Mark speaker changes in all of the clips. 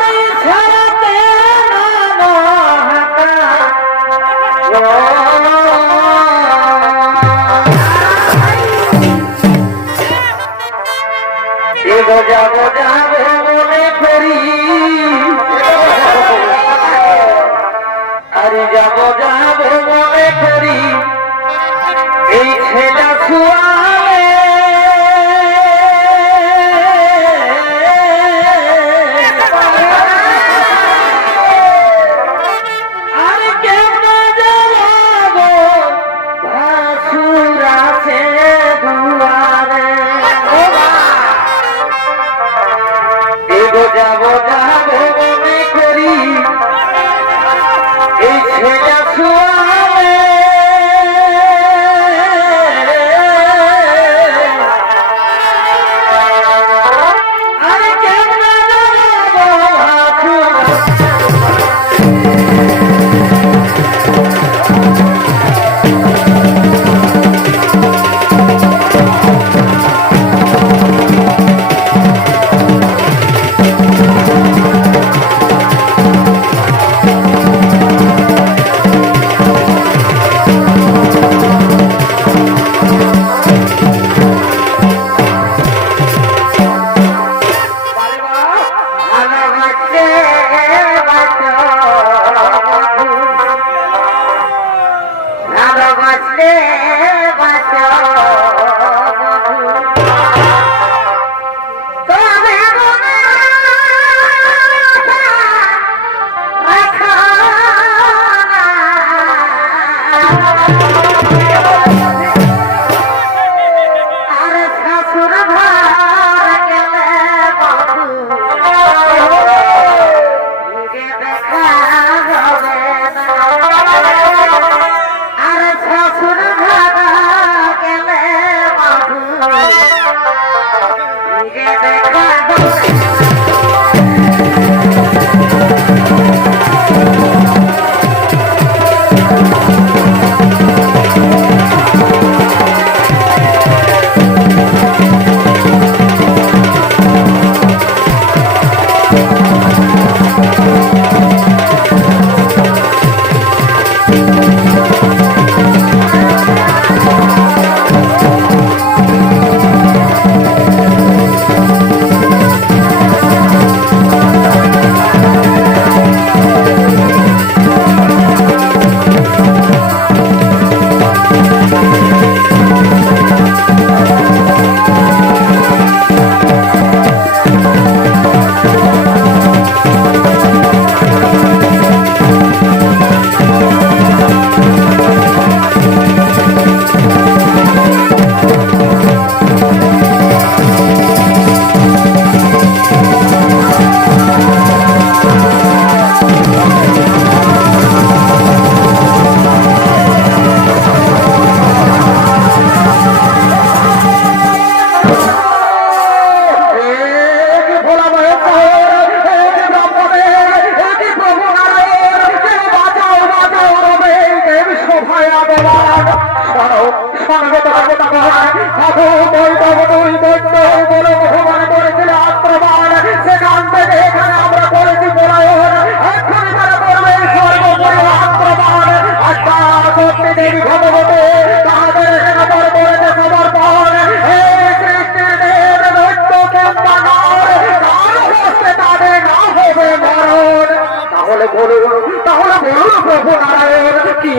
Speaker 1: নারায়ণ বাঁচতে বাঁচতে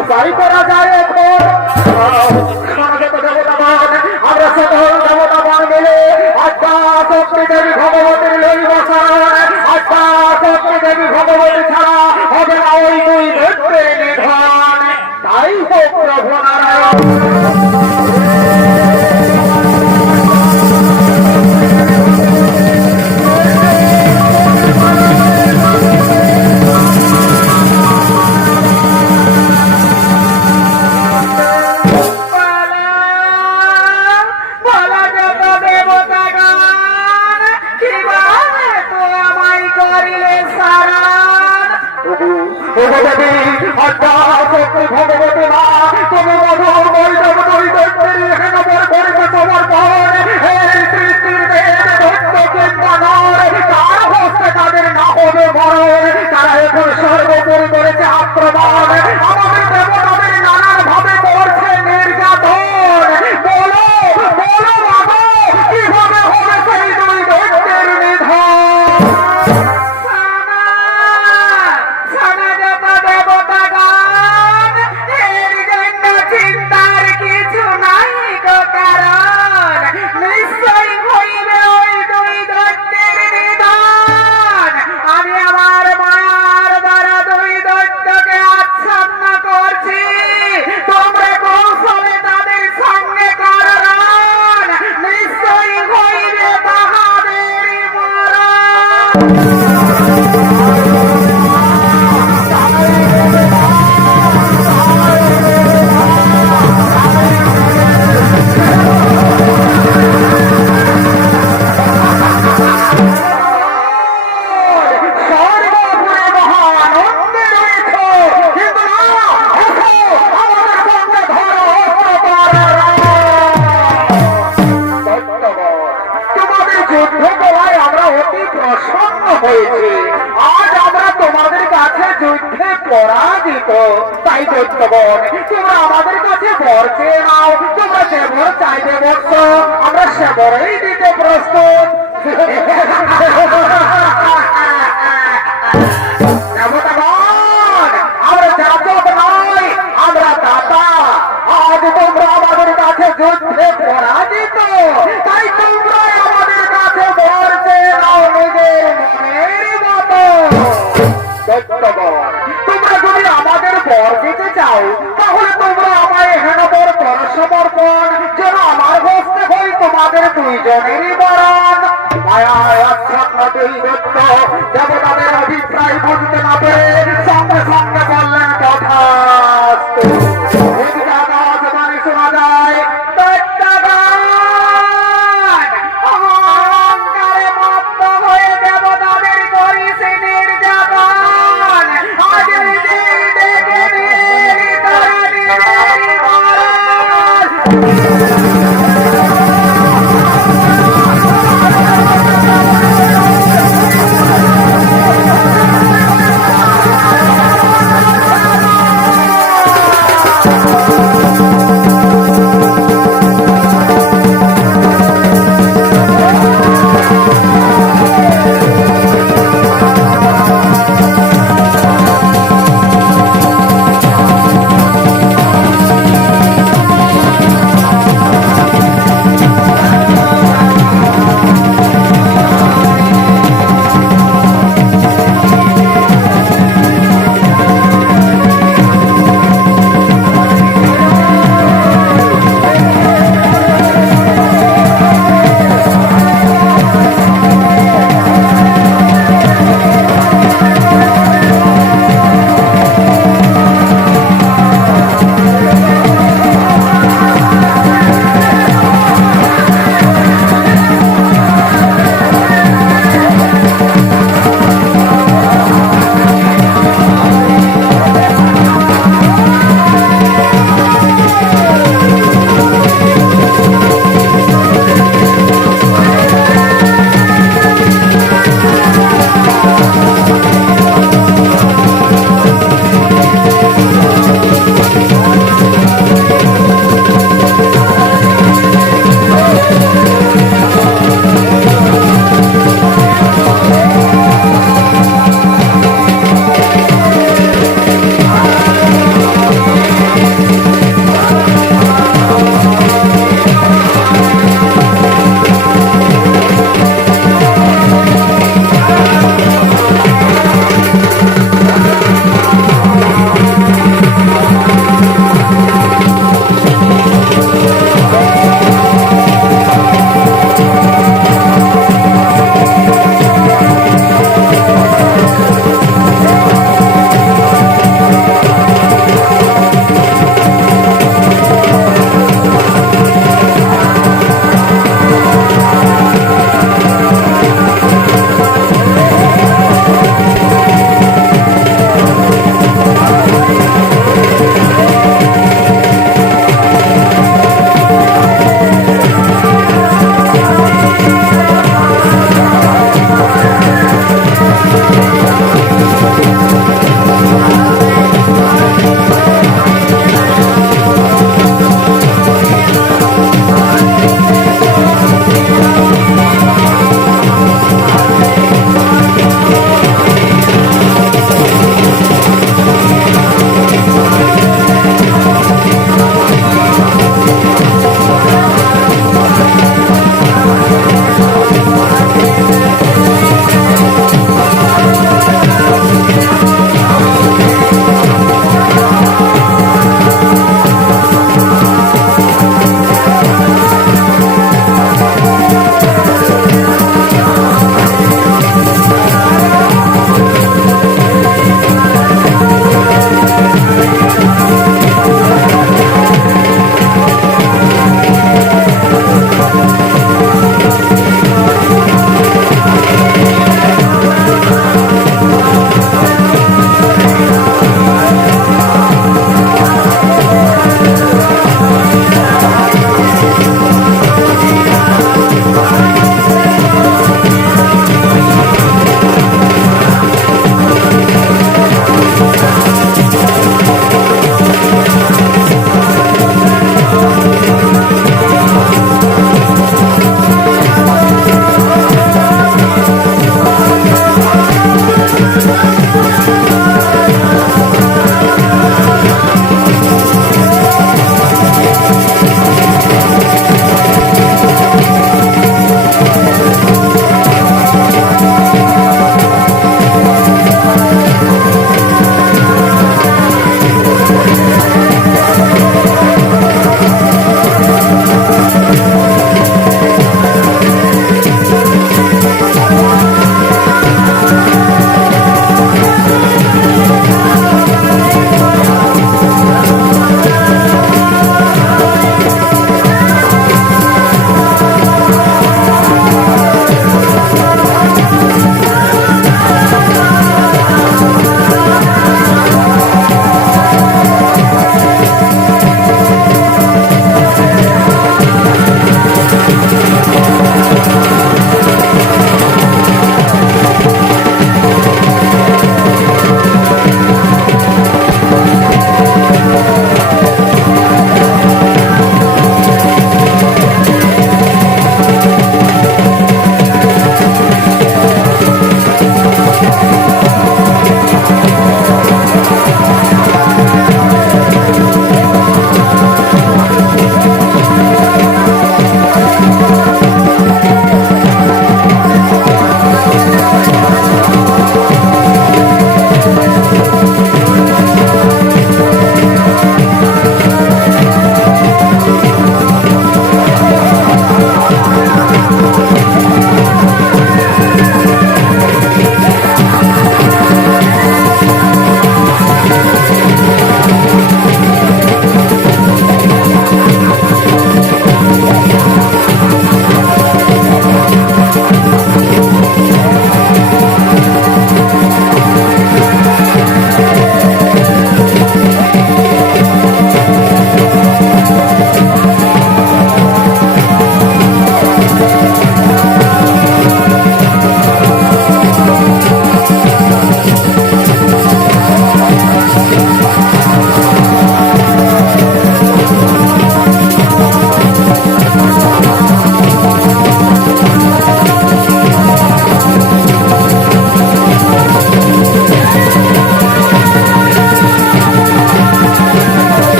Speaker 1: উপায় করা যায় এখন আমরা সকল দেবতা মিলে আত্মা সত্যি দেবী ভগবান তারা এখন সর্বোপরি করেছে আক্রমণ। আমাদের
Speaker 2: দেবতা চাইতে বর্ষ আমরা সে বড়ই দিতে প্রস্তুত। তাদের দুইজনের মরণ মায়ায় আচ্ছন্ন অভিপ্রায় বুঝতে না পেরে সঙ্গে সঙ্গে বললেন কথা